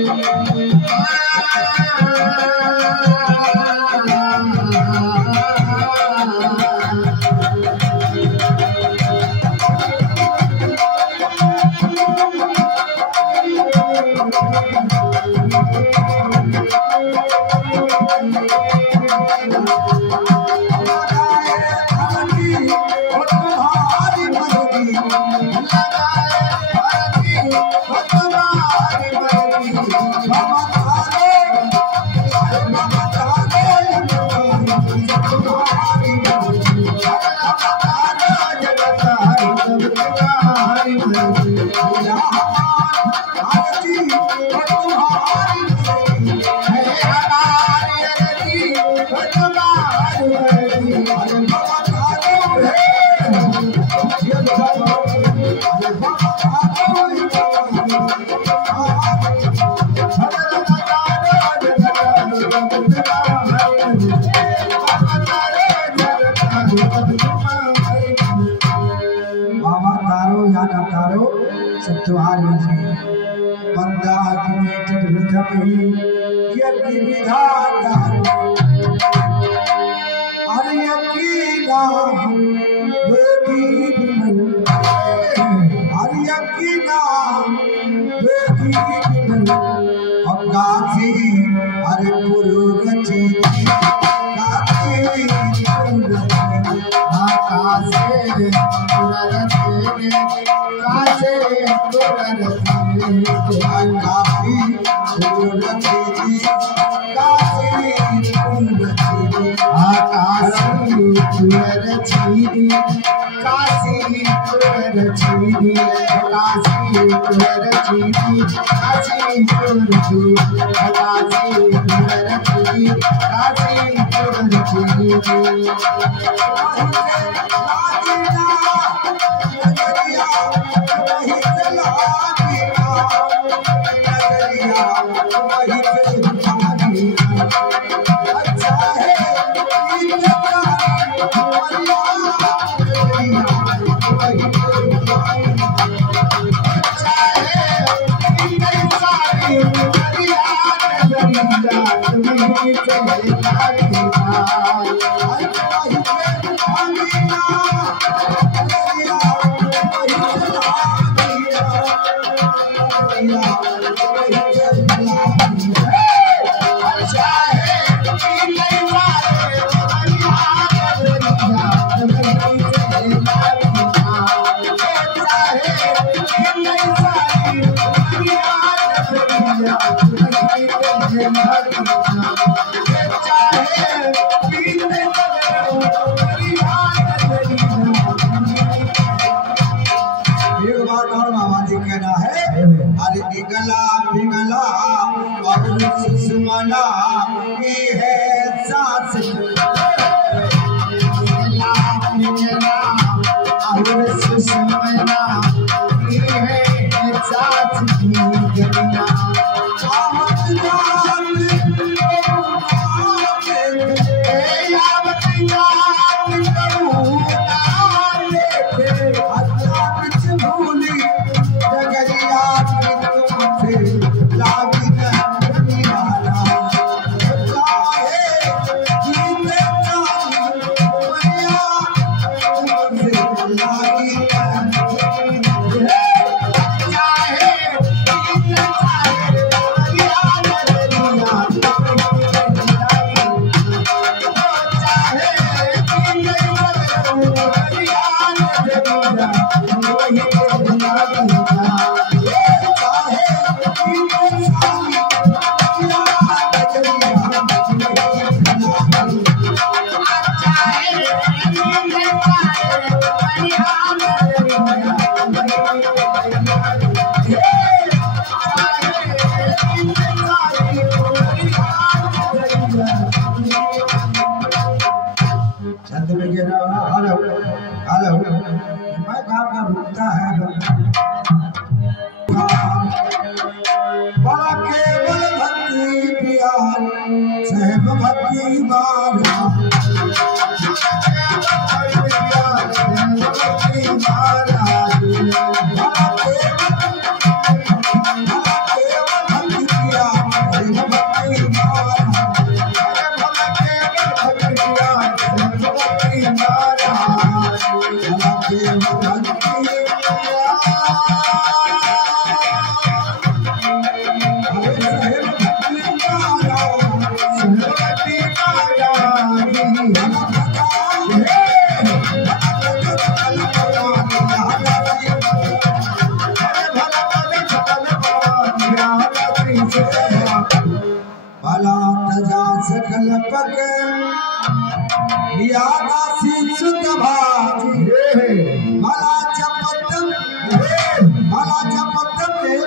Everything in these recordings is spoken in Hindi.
भक्ति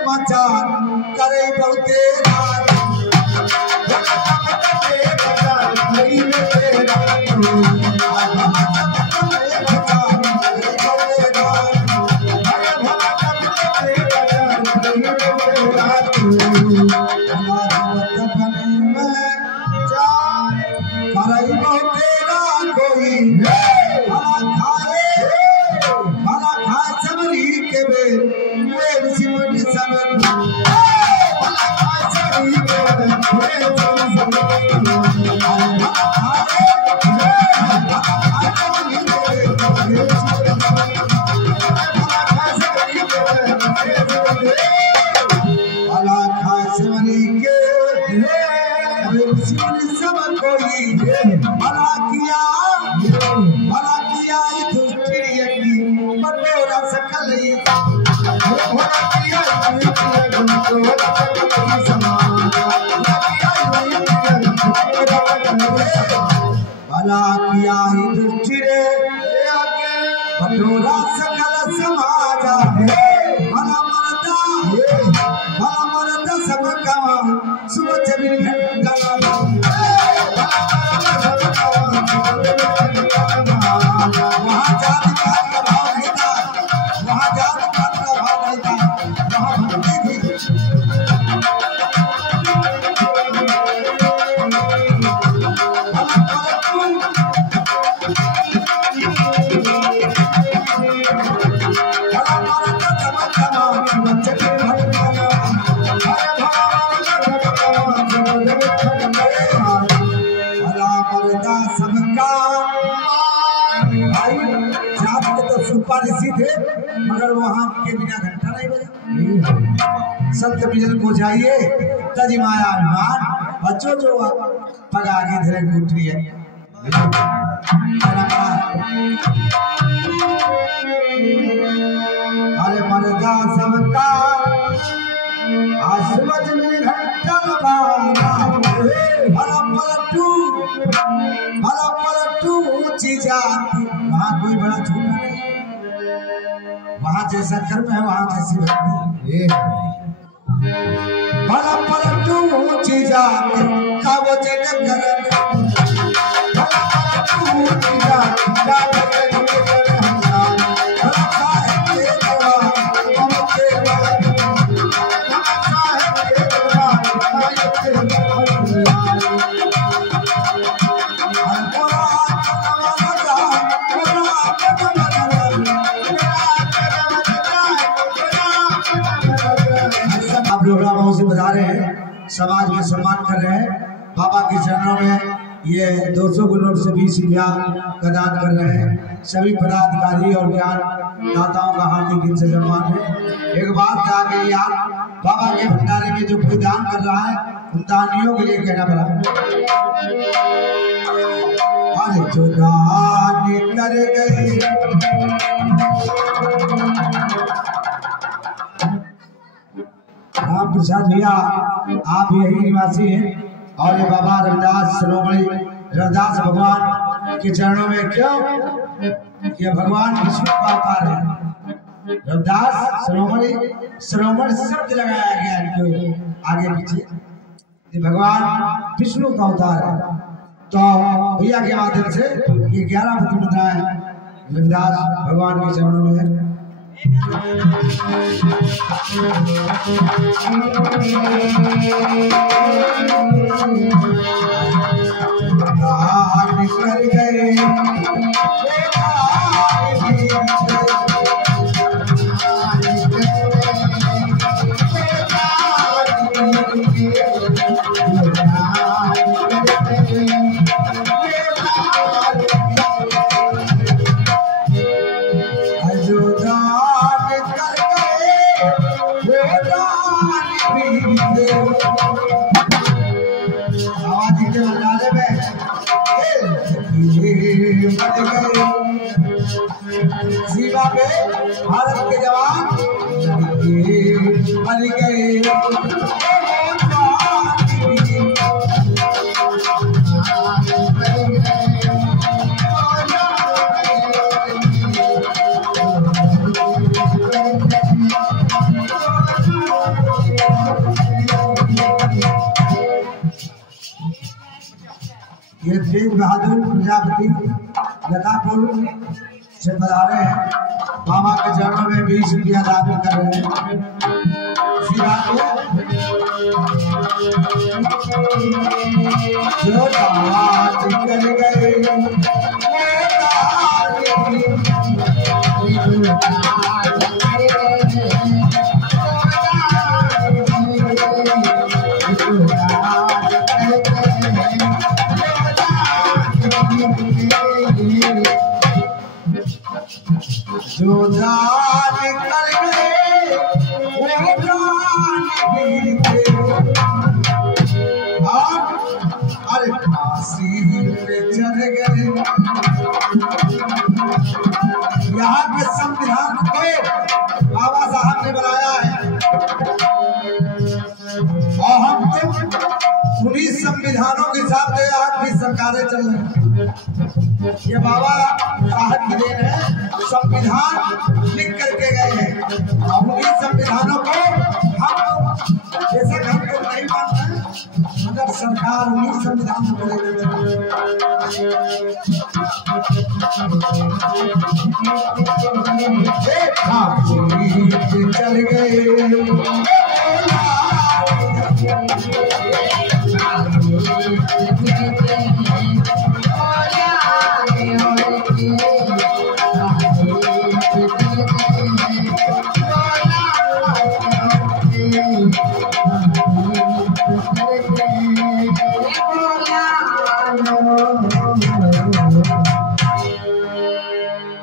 मचान करे बहुते बटोरा सकल समाजा भला मरदा सब कमा सुबह जमीन घंटा वहाँ जाति का प्रभाव नहीं था, वहाँ जाति का प्रभाव नहीं था, वहाँ भक्ति थी। थे मगर वहां के बिना घंटा नहीं बजा। संत बिजल को जाइए तजी माया अभिमान बच्चों जो पगा की धरे गुटरी है। अरे मरदा सबका आसमत में घंटा लगा भला पलटू ऊंची जाती वहां कोई बड़ा छोटा नहीं, वहां जैसा कर्म है वहां जैसी भक्ति। भला पलटू ऊंची जाती का वो जग कर से बता रहे हैं, समाज में सम्मान कर रहे हैं। बाबा के चरणों में ये 200 गुणों से 20 रुपया का दान कर रहे हैं। सभी पदाधिकारी और ज्ञान दाताओं का हार्दिक दिल से सम्मान है। एक बात आ गई, आप बाबा के भंडारे में जो कोई दान कर रहा है उन दानियों के लिए कहना पड़ा, अरे जो दान कर गए राम प्रसाद भैया, आप यही निवासी हैं और ये बाबा रविदास शिरोमणि रविदास भगवान के चरणों में क्यों कि भगवान विष्णु का अवतार है। रविदास शिरोमणि शब्द लगाया गया इनके आगे पीछे, ये भगवान विष्णु का अवतार है। तो भैया के माध्यम से ये 11 पति मुद्राएं रविदास भगवान के चरणों में है। सीमा पे भारत के जवान मर गए। ये तेज बहादुर प्रजापति लतापुर से पधारे हैं, बाबा के चरणों में 20 रुपया दान कर रहे हैं। जो दान कर गए जो दान कर गए वो दान अरे फांसी पे चढ़ गए। यहाँ के संविधान को बाबा साहब ने बनाया है और हम तो उन्हीं संविधानों के हिसाब से आज भी सरकारें चल रही हैं। ये बाबा साहब की देन है, संविधान लिख करके गए हैं और उन्हीं संविधानों को हम जैसे हम तो नहीं मानते हैं, मगर सरकार उन्हीं संविधान को लेकर चल गए।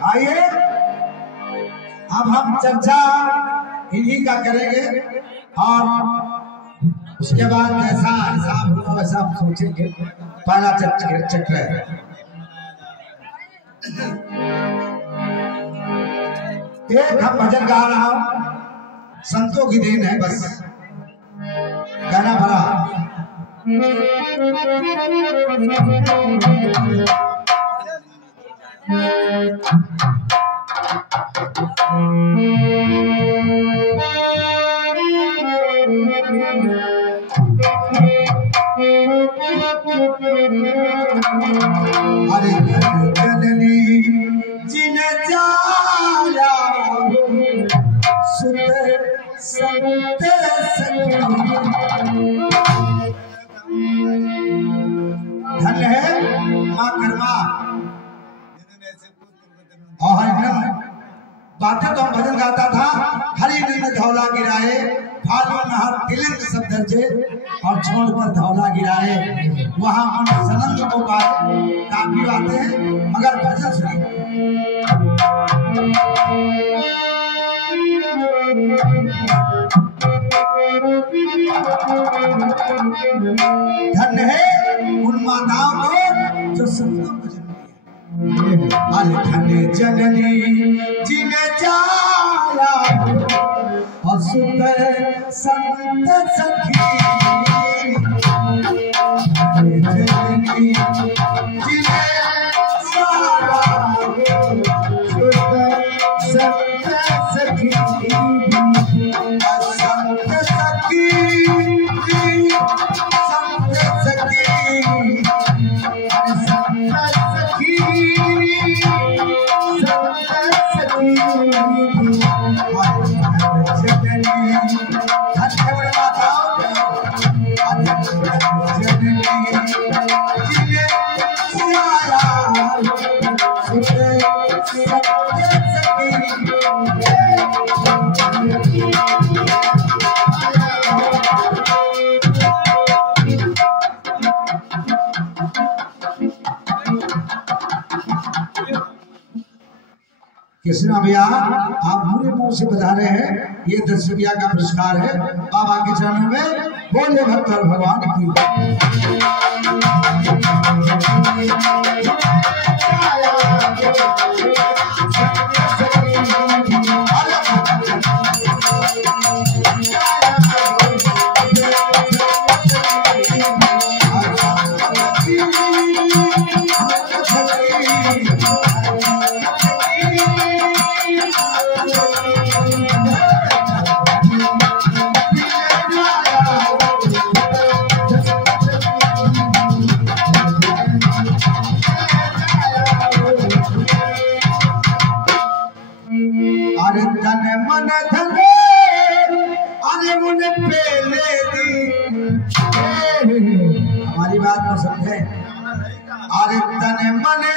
आइए अब हम चर्चा इन्हीं का करेंगे और उसके बाद ऐसा हिसाब होगा वैसा हम सोचेंगे। पहला चक्र है एक हम भजन गा रहा हूं, संतों की देन है, बस गाना भरा। अरे जननी जिन्हें जाया सुत संत धन्य है माँ कर्मा। और बातें तो हम भजन गाता था, हरि ने धौला गिराए, फाल्गुन में हर तिलंग सब दर्जे और छोड़ पर धौला गिराए। वहां हम सनंद को पाए, काफी बातें हैं मगर भजन सुनिए। धन्य है उन माताओं को जो संतों को जन्म दिया। धन्य जननी जिन्हें जाया और सुत संत सखी। जननी जिन्हें जाया सुत संत सखी। संत सखी संत सखी कृष्णा भैया आप पूरे मुंह से बता रहे हैं, ये 10 रुपया का पुरस्कार है बाबा के चरणों में। बोले भक्त और भगवान की। पहले दी। हमारी बात को समझे। अरे तने मने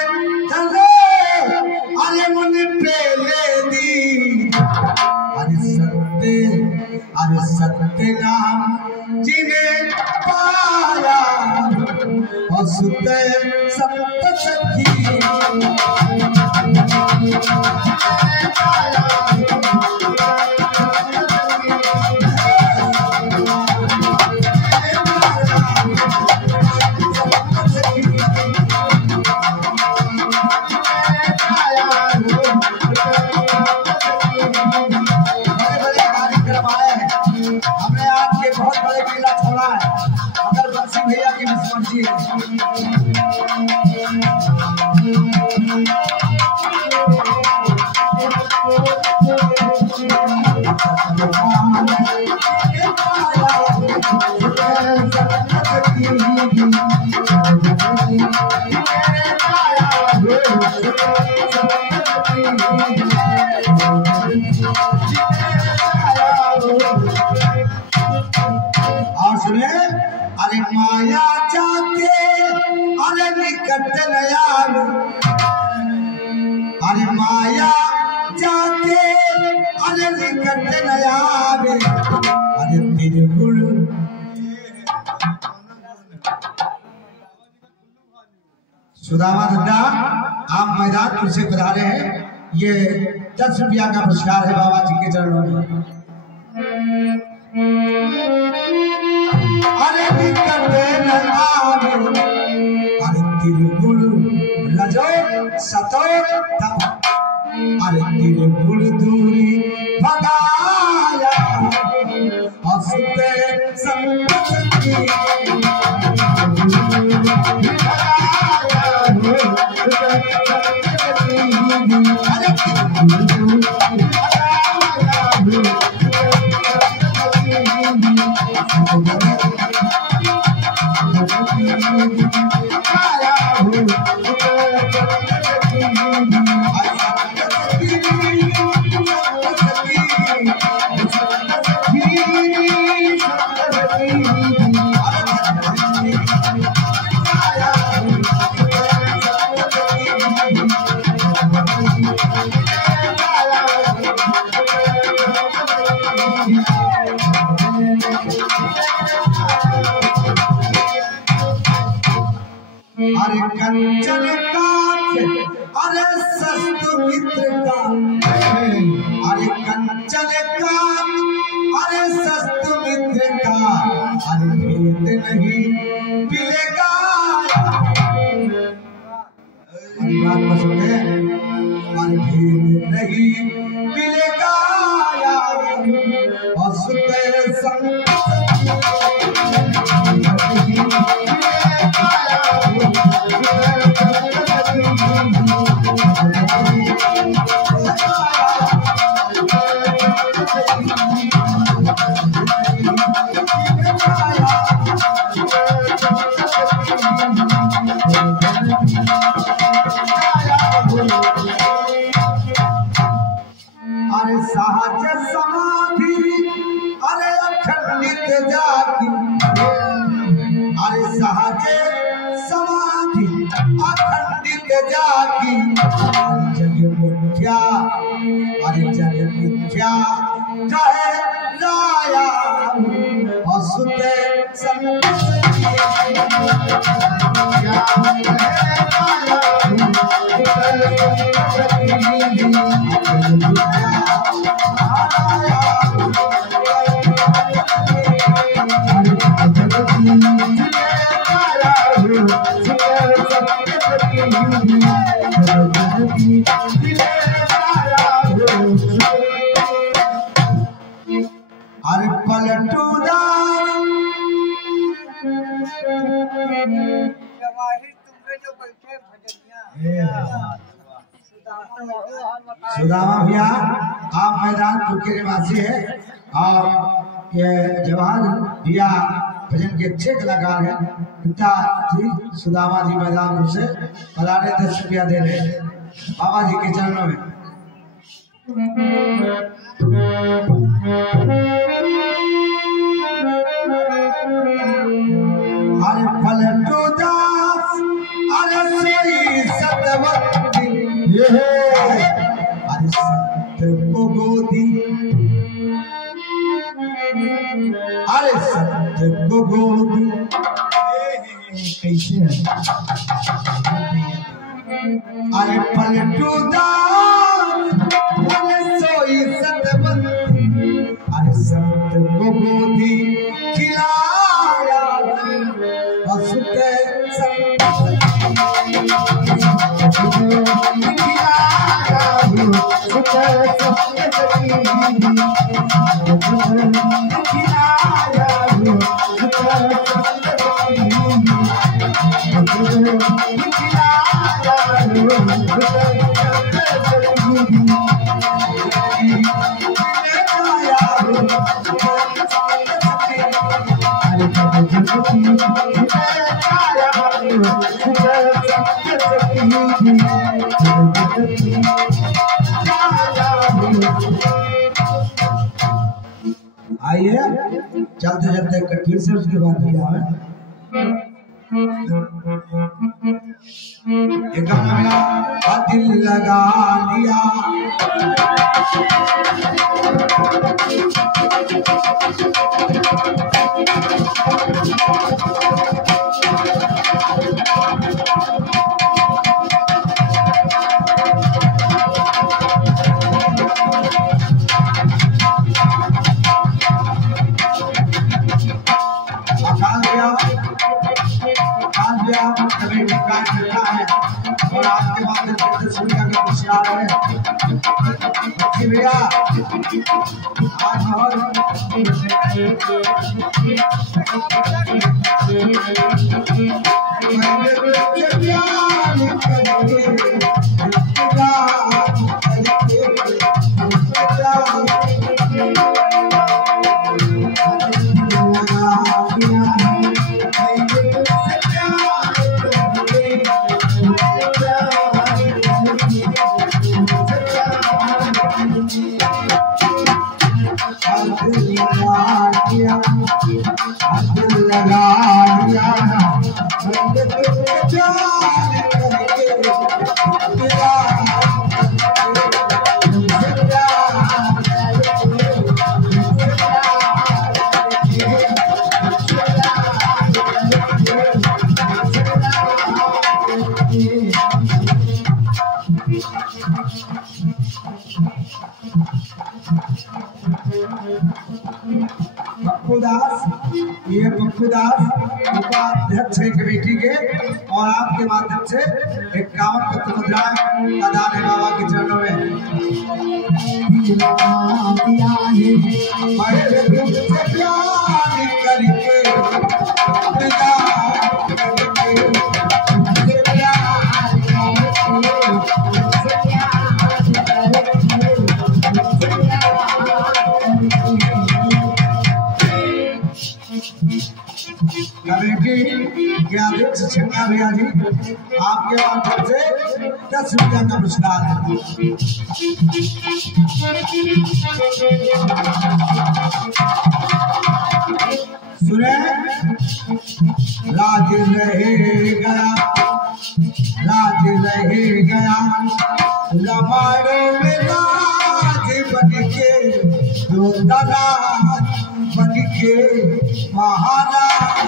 धने अरे मन पहले दी। अरे सत्य नाम जिन्हें पाया और सुते सत्य सखी। हमने आपके बहुत बड़े मेला छोड़ा है मगर बंसी भैया की मर्जी है। और सुने अरे माया जाके अरे निकट नया। अरे माया जाके अरे निकट नया। अरे तिरगुण सुदामा धंधा आप मैदान से पधारे हैं। ये 10 रुपया का पुरस्कार है बाबा जी के चरणों में। अरे निकट नया। अरे तिरगुण रजो सतो तम। अरे तिरगुण दूरी भगाया हंसते संगत की। अरे कंचन काठ अरे सस्त मित्र का। अरे कंचन काठ अरे सस्त मित्र का। अरे भेद नहीं मिलेगा। बात को सुने। अरे भेद नहीं मिलेगा और सुते संग। अरे सहज समाधि अरे अखंडित जाति। अरे सहज समाधि अखंडित जाति। जग मिथ्या अरे जग मिथ्या कहे राया और सुते अरे पलटूदार सुदामा भैया आप मैदानपुर के निवासी है और ये जवाहर भैया भजन के अच्छे कलाकार हैं। पिता जी सुदामा जी मैदानपुर से पधारे 10 रुपया दे रहे बाबा जी के चरणों में। पलटू दास अरे सोई सतवंती अरे सत्य को गोदी अरे सत्य को गोदी कैसे है अरे पलटू दास अरे सोई सतवंती अरे सत्य को गोदी खिलाया असुते सत्य आइए चलते चलते कठिन से उसके बाद दिया है एक गाना मिला दिल लगा लिया और आपके बाद सूर्या का पुरस्कार है भैया आज और ये बप्पूदास उपाध्यक्ष है कमेटी के और आपके माध्यम से 51 पत्र मुद्राएं प्रदान है बाबा के चरणों में। छंगा भैया जी आपके माध्यम से 10 रुपया का पुरस्कार है। सुने राज रहे गया लबाड़ो में राज बन के दो दराज बन के महाराज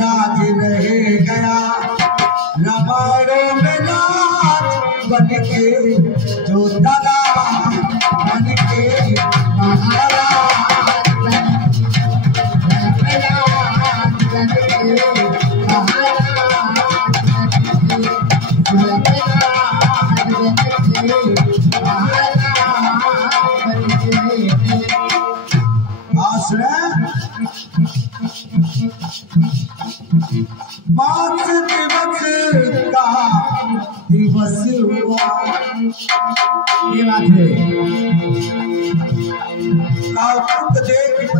राज रहे गया रबाड़ों में राज बन के जो दादा बन के मार्च दिवस का दिवस हुआ ये बात है काउंट देख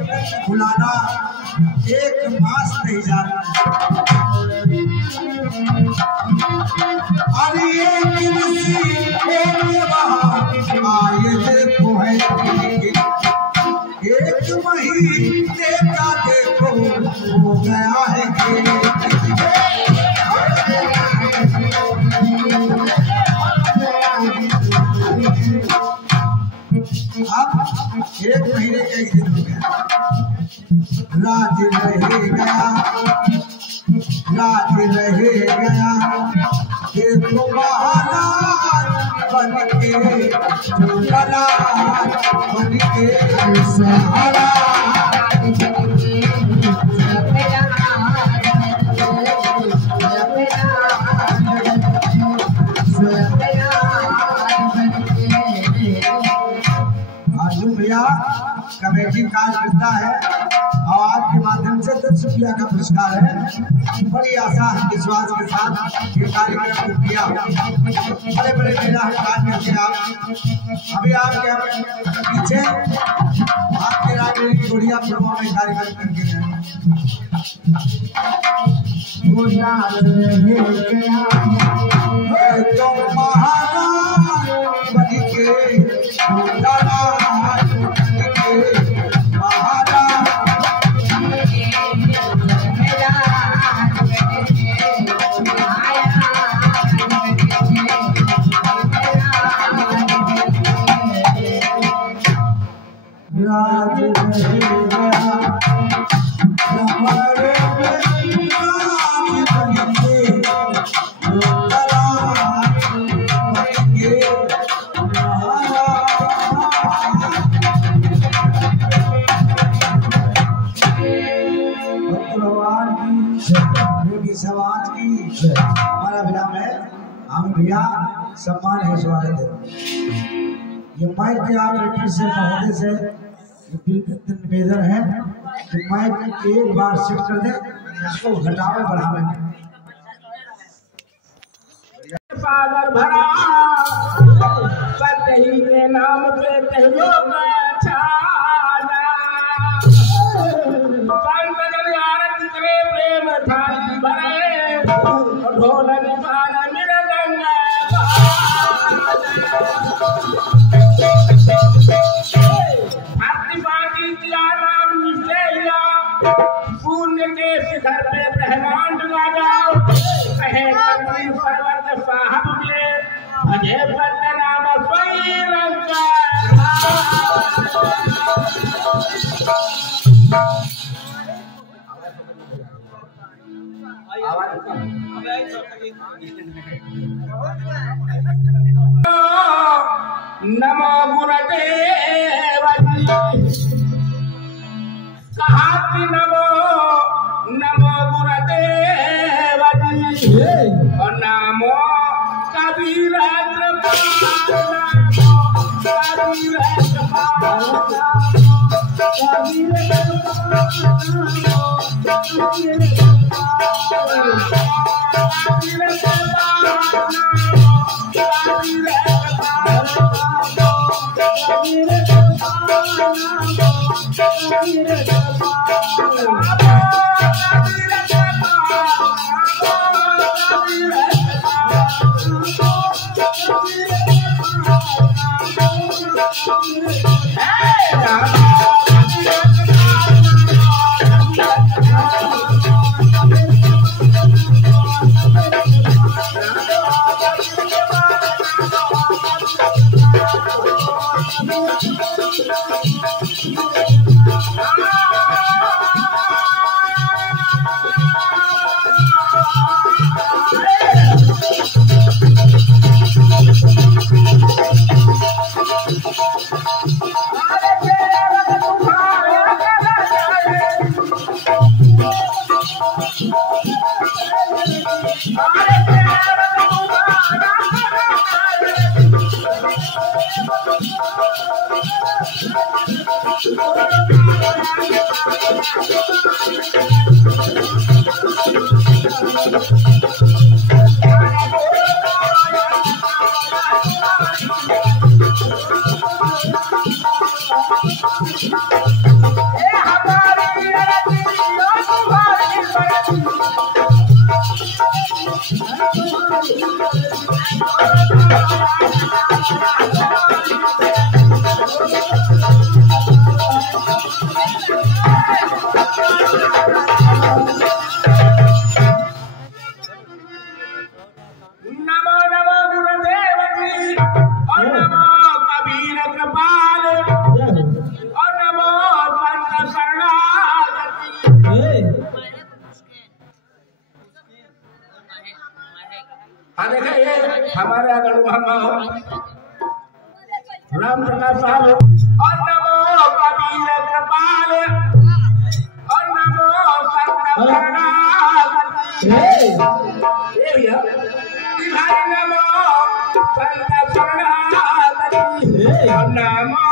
बुलाना 1 मास नहीं जा रहा अरे गया राज रहे गया ये तो महाराज बन के चला बन के सहारा अर्जुन भैया कमेटी कार्य करता है और आपके माध्यम से 10 रुपया का पुरस्कार है। बड़ी आशा विश्वास के साथ ये कार्यक्रम किया। बड़े बड़े मेला कार्य करके आप अभी आपके पीछे आपके राजनीतिक जोड़िया प्रभाव में कार्यक्रम करके समाज की हमारा विराम है। हम भैया सम्मान है, स्वागत है। ये माइक के ऑपरेटर से महोदय से निवेदन है कि माइक एक बार सेट कर दे, इसको घटावे बढ़ावे सागर भरा सतही के नाम पे कहियो प्रेम थाली भरे ढोलन गान मृदंग भक्ति पाती किया नाम निश्चैया शून्य के शिखर पे ब्रह्मांड गाओ कहे कबीर पर्वत साहब में भजे पद्म नाम स्वई रंग नमो गुरुदेव कहा कि नमो नमो गुरुदेव और नामो कबीर देखिए ये हमारे अगर राम प्रकाश साहब और नमो कबीर कृपाल और नमो संत शरणागति भैया भाई नमो संत शरणागति और नमो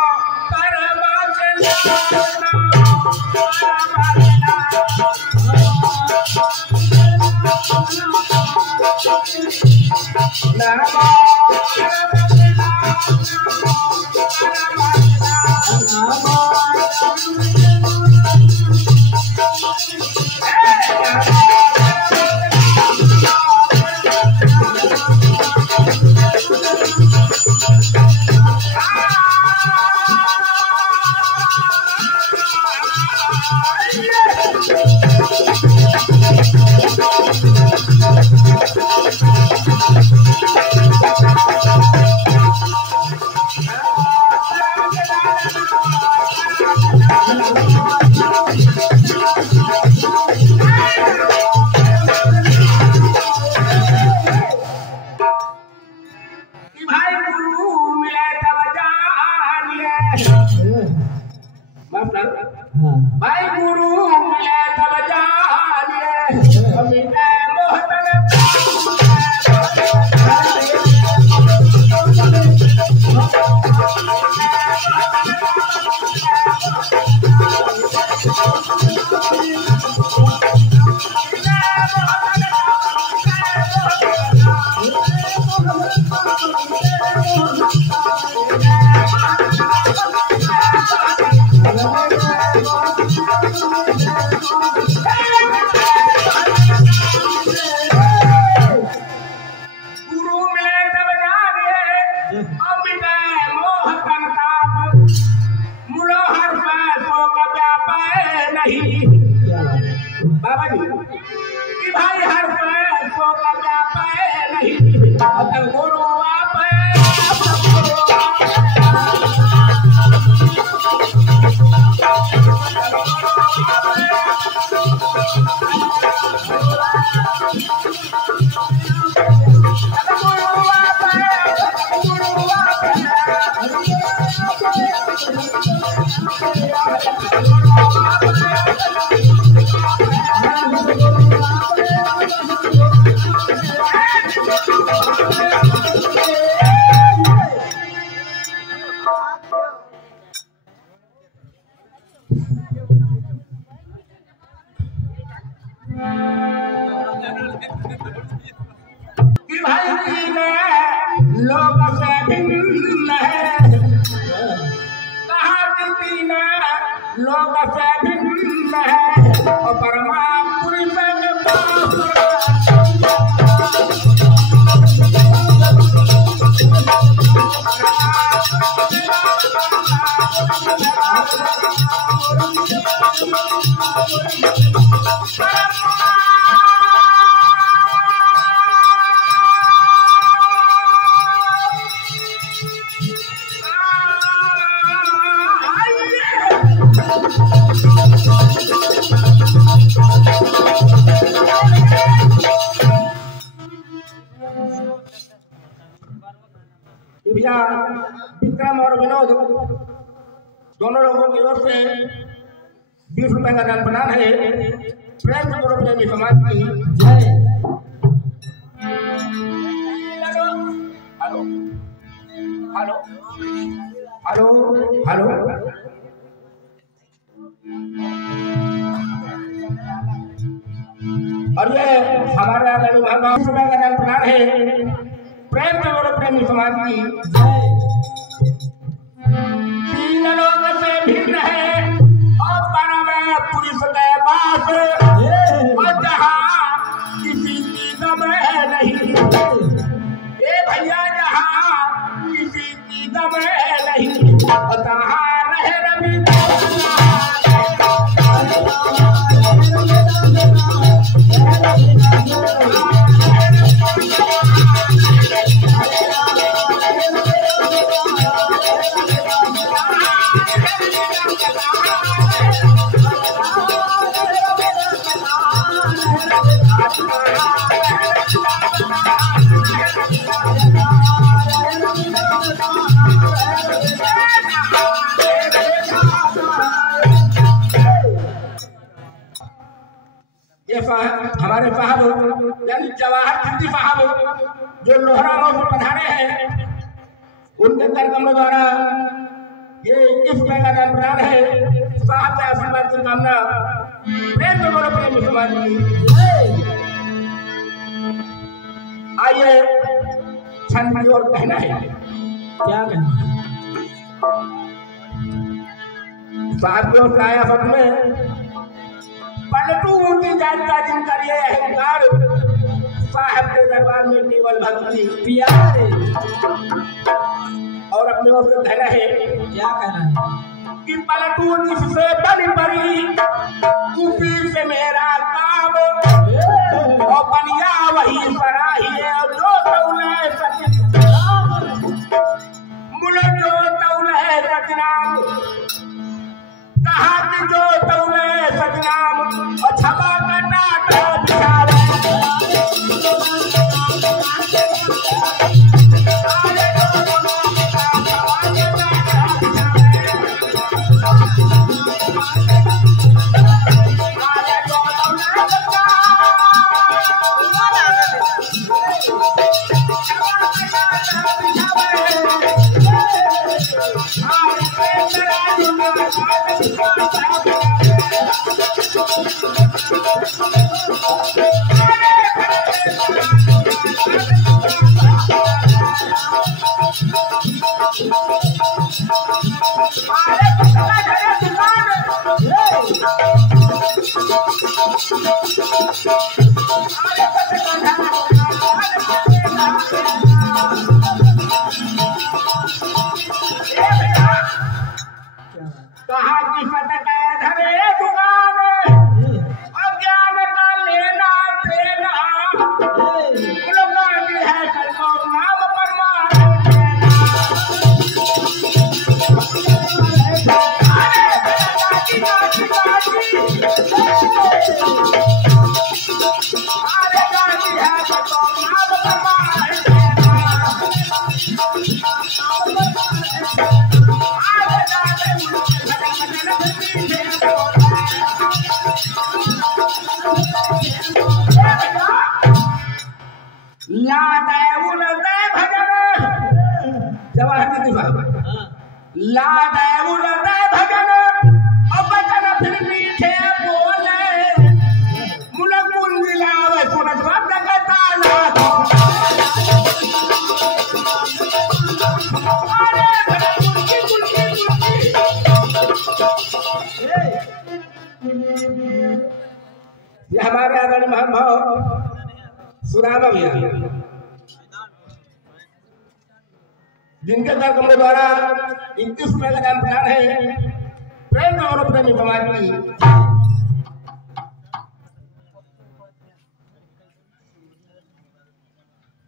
भाई गुरु मिले तब जानिए मिले मोहतन बाबा जी कि भाई हर को कब्जा पे नहीं तब गुरु आप लोग से भिन्न है कहा लोग से भिन्न है और परमा पुरुष भैया विक्रम और विनोद दोनों लोगों की ओर से 20 रुपए का दान प्रदान है। प्रेम गुरु प्रेमी समाज की जय। Hello hello hello hello hello और ये हमारे आदरणीय 20 रुपए का दान प्रदान है। प्रेम गुरु प्रेमी समाज की जय। तीन लोग से भिन्न है और परम पुरुष के पास और जहाँ किसी की दम नहीं ए भैया जहाँ किसी की दम नहीं तहाँ रहे रवि हमारे साहब यानी जवाहर सिद्दी साहब जो लोहरा में पधारे हैं, उनके कार्यक्रम द्वारा ये 21 मेगा का प्रदान है। साहब के आशीर्वाद की कामना प्रेम में बोलो प्रेम समाज की। आइए छंद की ओर कहना है, क्या कहना है साहब की ओर का आया वक्त में पलटू ऊंची जात का जिनकर ये अहंकार, साहब के दरबार में केवल भक्ति प्यार और अपने ओर से कहना है, क्या कहना है कि पलटू जिससे बन पड़ी उसी से मेरा काम और बनिया वही सराहिए जो तौले सतनाम मुल जो तौले सतनाम कहा कि जो तौले सतनाम और छपा का नाटा बिचारे कहा कि सटका धरे दुकान अज्ञान का लेना देना गुलगान है कलमो नाम परमार अरे गाजी है कलमो नाम परमार लादे उलदे भजन जवाहर सिद्दी साहब लादे उलदे भजन और बचन फिर मीठे बोले मुलक मुंजिलावे सुन शब्द का ताला ये हमारे आदरणीय महानुभाव सुरामा भैया जिनके कार्यक्रम के द्वारा 21 रुपए का दान प्रदान है। प्रेम और प्रेमी समाज की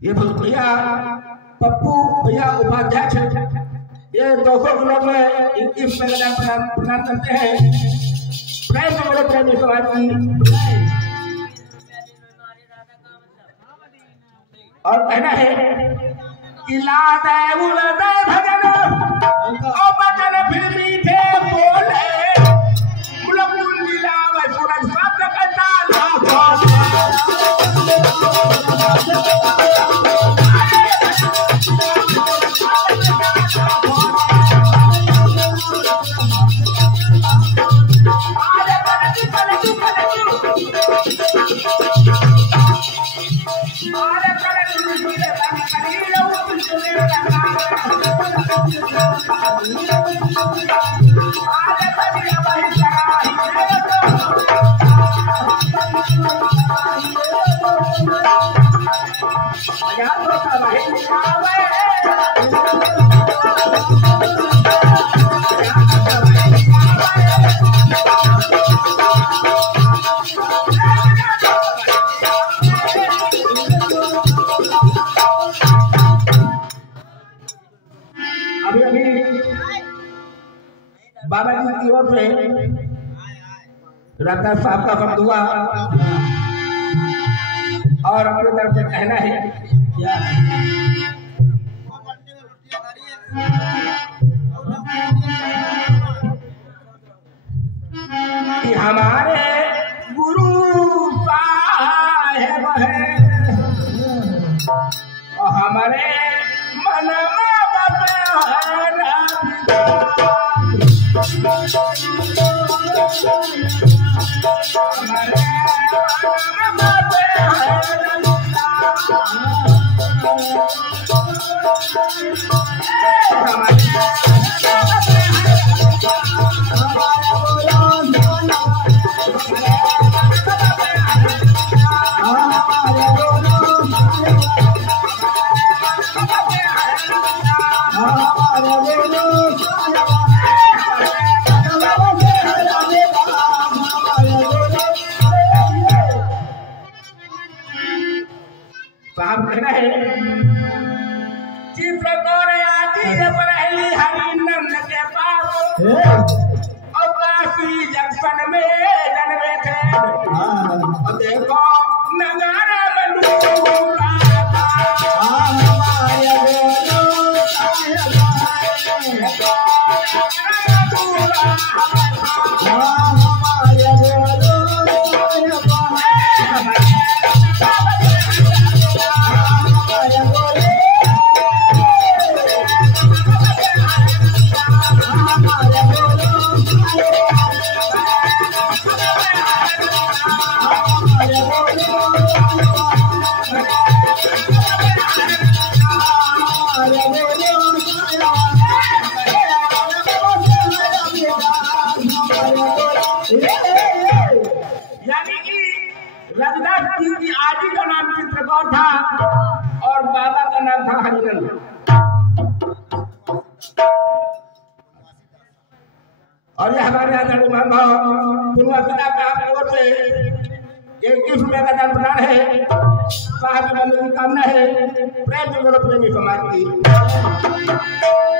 ये भैया पप्पू भैया उपाध्यक्ष ये 200 लोग में 21 रुपए का दान प्रदान करते हैं। प्रेम और प्रेमी समाज की और कहना है कि लादे उलदे भजन और बचन फिर मीठे बोले मुलक मुंजिलावे सूरज शब्द का ताला बाबा जी की ओर से रत्ना साहब का वक्त हुआ और अपनी तरफ से कहना है क्या कि हमारे गुरु साहब हमारे मनमा बसे हरा साहब कह रहे चित्रकोर आदि पहली हरिनंद के पास और काशी जंक्शन में जन्मे थे और देखो नगारा यानी कि रविदास जी की आजी का नाम चित्रकोर था और बाबा का नाम था हरिनंद। और ये हमारे यहाँ हनुमान भाव पूर्वपिता का आप लोगों से 21 रुपये का दान प्रदान है। साहब के बंधु की कामना है प्रेम बोलो प्रेमी समाज की।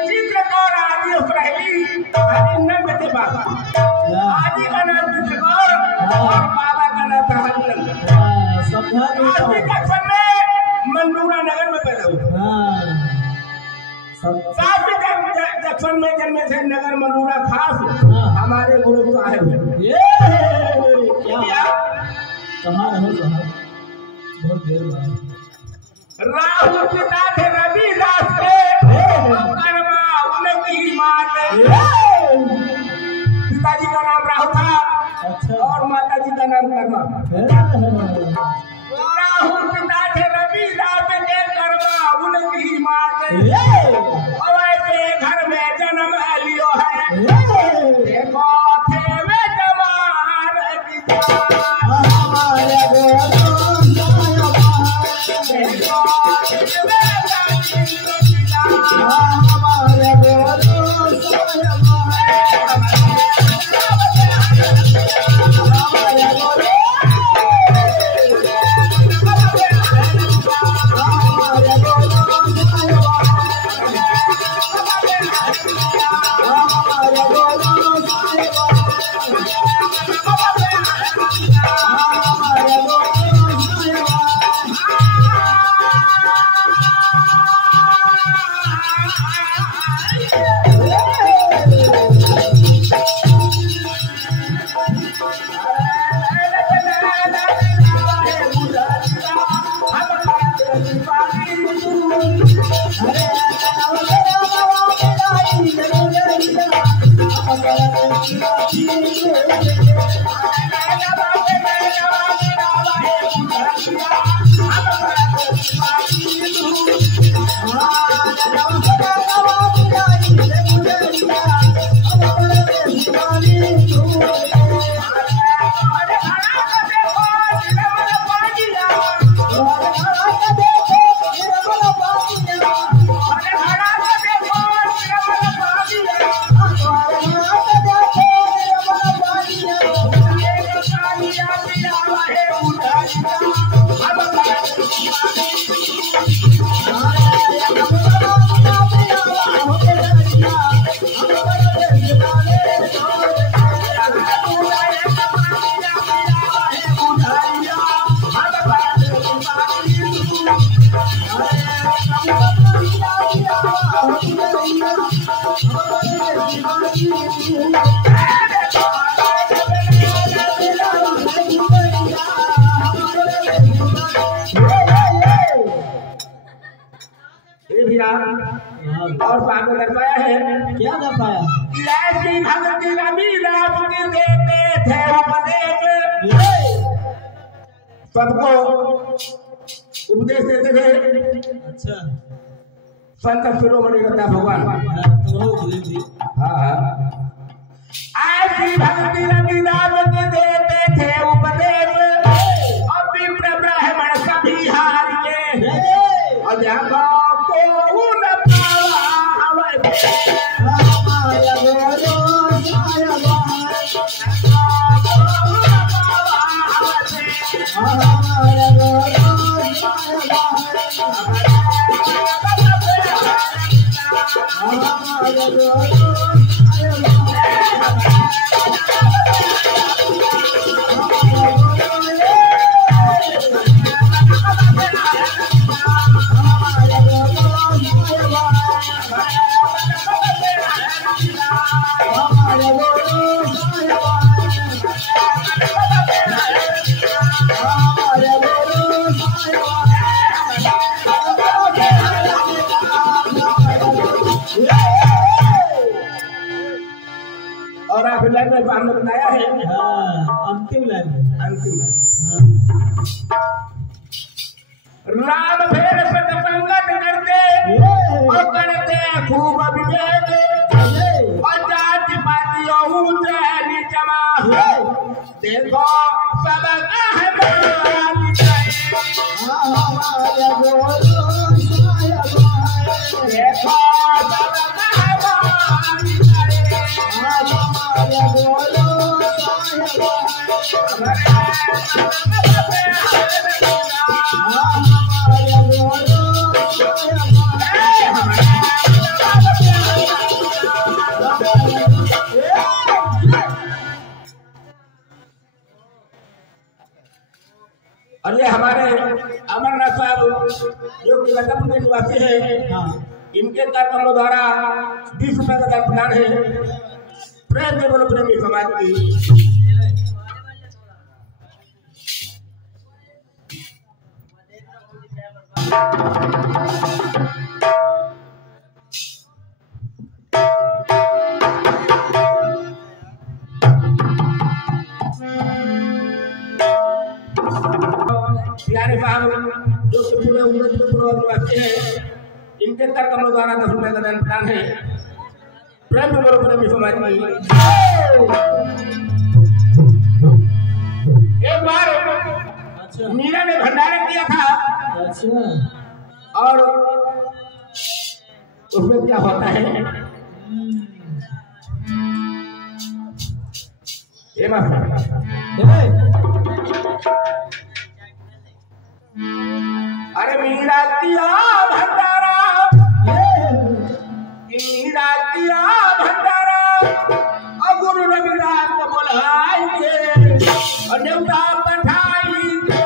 चित्रकोर आदि पहली हरिनंद के पास आदि का नाम चित्रकोर और बाबा का नाम था हरिनंद। मंडूरा नगर में पैदा हुआ। जंक्शन में जन्मे थे नगर मंडूरा खास हमारे गुरु साहब है। कहाँ रहो साहब बहुत देर बाद राहु पिता थे रविदास के कर्मा उनकी मात। पिताजी का नाम राहु था और माता जी का नाम कर्मा। राहु पिता थे रविदास के कर्मा उनकी मात और ऐसे घर में जन्म लियो है। देखो थे वे जवान दिया और सामने दर्शाया है क्या दर्शाया? कि ऐसी भक्ति रविदास की देते थे उपदेश, सबको उपदेश देते थे। अच्छा संत शिरोमणि गद्दा भगवान। हाँ ऐसी भक्ति रविदास की देते थे उपदेश, और विप्र ब्राह्मण सभी हार के, और देखो को न पावा और आप लाइन में हमने बताया है। अंतिम लाइन राम भेद सत संगत करते और करते खूब विवेक, और जाति पातियों ऊंचे नीचमा, देखो सब देखो और ये हमारे अमरनाथ साहब जो कि लखनऊ के निवासी है, इनके कार्यक्रमों द्वारा 20 रुपए का दान प्रदान है। प्रेम से बोलो प्रेमी समाज की। प्यारे साहब जो कि पूरे उम्र के पूर्वज हैं, इनके कार्यक्रमों द्वारा 10 रुपए का दान प्रदान है। प्रेम से बोलो प्रेमी समाज की। एक बार मीरा ने भंडारा किया था। और उसमें क्या होता है, ये अरे मीरा किया भंडारा, मीरा किया भंडारा, और गुरु रविदास को बुलाएंगे और न्योता पठाएंगे।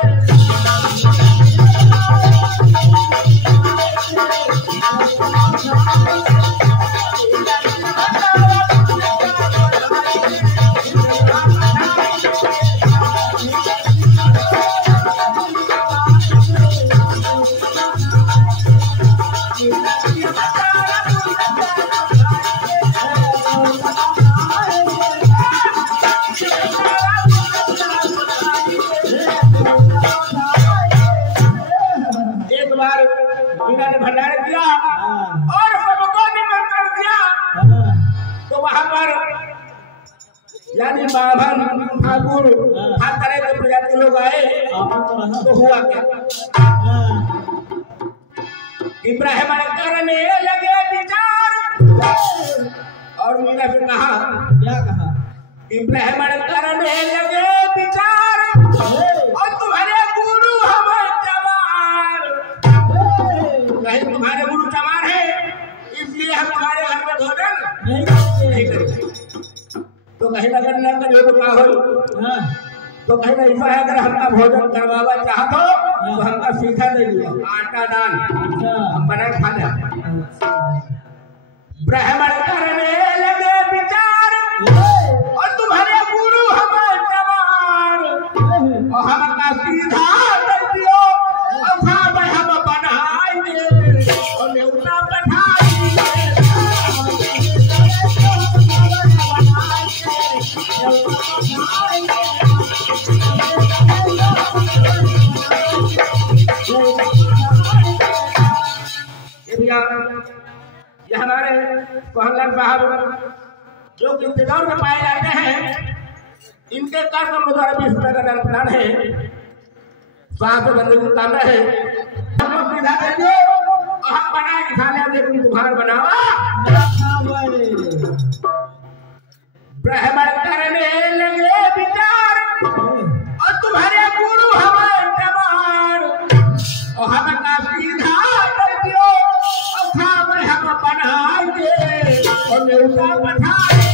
भंडारा किया और सबको निमंत्रण दिया, तो वहां पर यानी बाभन ठाकुर हर तरह के प्रजाति के लोग आए। तो हुआ क्या कि ब्राह्मण करने लगे विचार, और मीरा से कहा, क्या कहा कि ब्राह्मण करने लगे विचार, और तुम्हारे गुरु हमें चमार, कहीं तुम्हारे गुरु चमार है इसलिए हम तुम्हारे घर में भोजन नहीं करेंगे। तो कहीं अगर न करिए तो क्या हो, तो कहीं ऐसा है अगर हमका भोजन करवावा चाहते हो तो हमका सीधा दे दिया आटा दान, हम बना खा जाए। ब्राह्मण करने लगे विचार, और तुम्हारे गुरु हमें चमार, और हमका सीधा दे दियो, और हम बनाएंगे और न्योता भैया ये हमारे पहलवान साहब जो कि इंतजार में पाए जाते हैं, इनके कर्म द्वारा 20 रुपए का दान प्रदान है। स्वास्थ्य बंधु काम है सीधा दे दो और हम बना के खा ले तुम्हार बनावा ब्राह्मण करने लगे विचार और तुम्हारे गुरु हमारे जवान और हम का सीधा कर दियो और खाम हम बनाएंगे और न्योता पठाएंगे।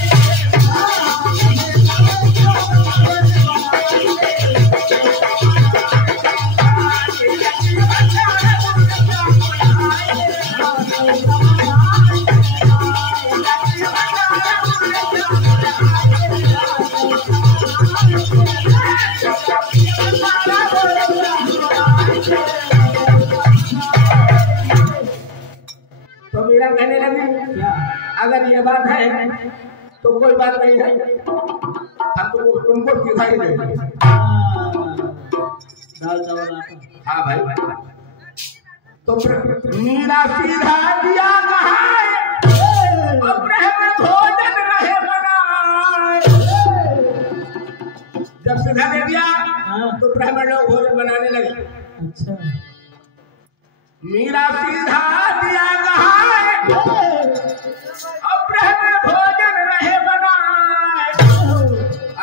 तो मीरा कहने लगी अगर ये बात है तो कोई बात नहीं है, हम तो तुमको सिखाई देंगे। हाँ भाई तो मीरा सीधा दिया कहाँ और ब्राह्मण भोजन रहे बनाए। जब सीधा दे दिया तो ब्राह्मण लोग भोजन बनाने लगे। अच्छा मीरा सीधा दिया कहाँ और ब्राह्मण भोजन रहे बनाए।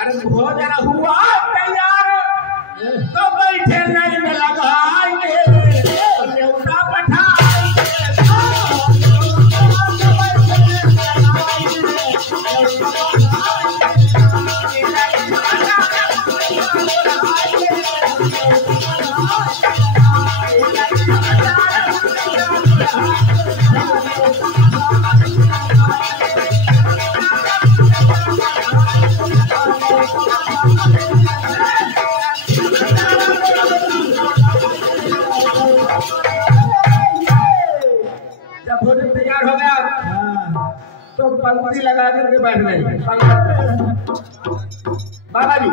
अरे भोजन हुआ तैयार तो बैठे नहीं में लगाएंगे न्योता पठाएंगे। जब भोजन तैयार हो गया तो पंक्ति लगा करके बैठ गए। बाबा जी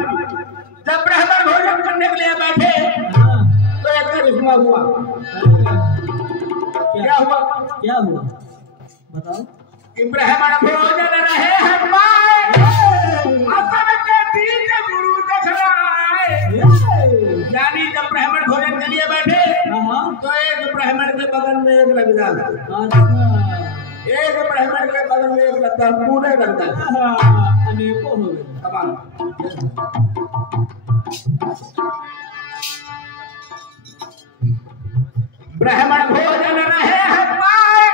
जब ब्राह्मण भोजन करने के लिए बैठे तो एक करिश्मा हुआ। क्या हुआ? क्या हुआ बताओ। कि ब्राह्मण भोजन रहे हमारे असल के बीच गुरु देख रहा है। यानी जब ब्राह्मण भोजन के लिए बैठे तो एक ब्राह्मण के बगल में एक रविदास, एक ब्राह्मण के बगल में एक लगता पूरे लगता अनेकों हो गए तमाम। ब्राह्मण भोजन रहे हमारे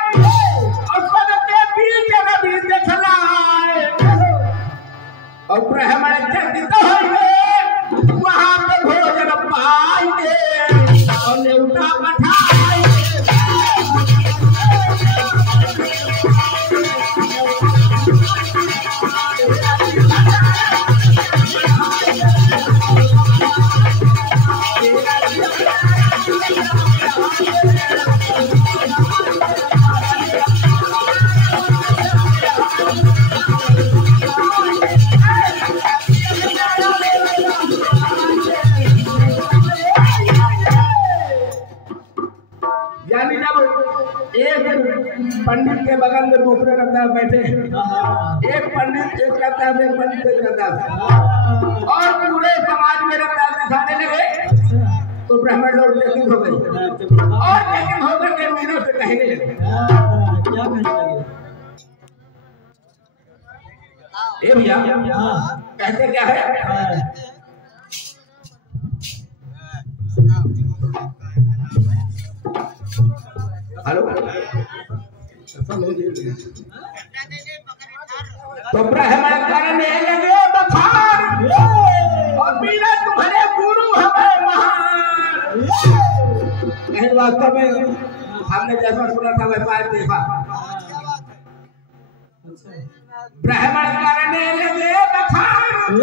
और सबके बीच रवि देखला और ब्राह्मण चकित होंगे वहां पे भोजन पाएंगे और न्योता पठाएंगे। यानी जब एक पंडित के बगल में दूसरे रविदास बैठे, एक पंडित एक रविदास एक पंडित एक रविदास और पूरे समाज में रविदास दिखाने लगे तो ब्राह्मण लोग चकित हो गए और चकित होकर के मीरों से कहने लगे। क्या कहने लगे? ए भैया कहते क्या है? हेलो तो ब्राह्मण करने लगे बखान और मीरा तुम्हारे गुरु हमें महान। वास्तव में हमने जैसा सुना था वैसा देखा। ब्राह्मण करने लगे बखान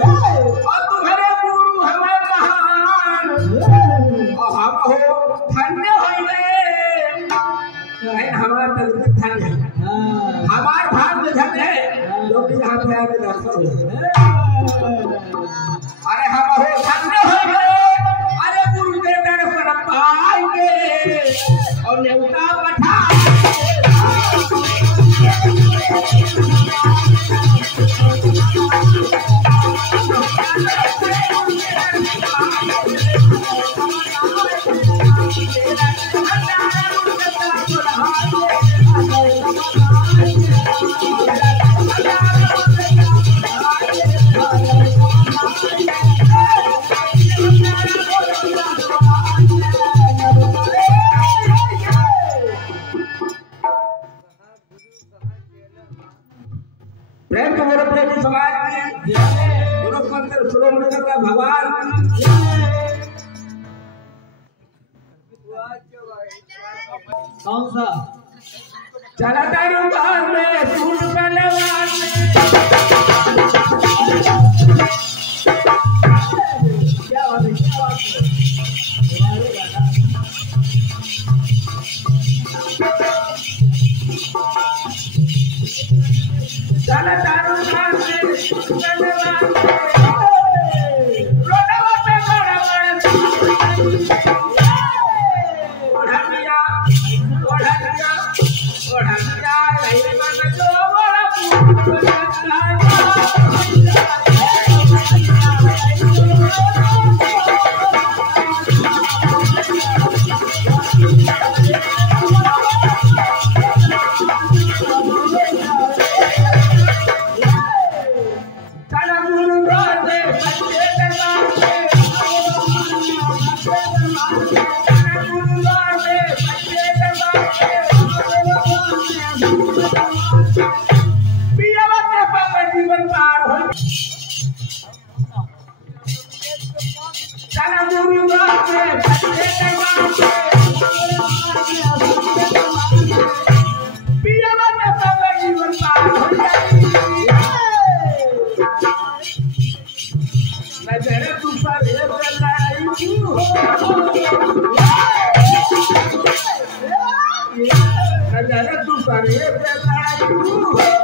और तुम्हारे गुरु हमें महान और हम हो धन्य हो गए। हमारा तकदीर धन्य है, हमार भाग्य धन्य है जो कि यहाँ पे आके दर्शन हुए। अरे हम हो धन्य हो गए, अरे गुरु के दर्शन पाएंगे और न्योता पठा प्रेम के मेरे प्रेमी समाज की गुरु मंत्र श्रोमणी करता भगवान कौन सा चला तारू घर में सूट पहलवान क्या बात है चला तारू घर में सूट पहलवान रोडवा पे बड़ा बड़ा ओढ़निया रही मन जो बड़ा चला गुरु राधे सच्चे दरबार में चला गुरु राधे सच्चे दरबार पियावा के पावन जीवन पार हो चला गुरु राधे सच्चे दरबार पियावा के पावन जीवन पार हो नजर तू पर लाई नजर तू पर लाई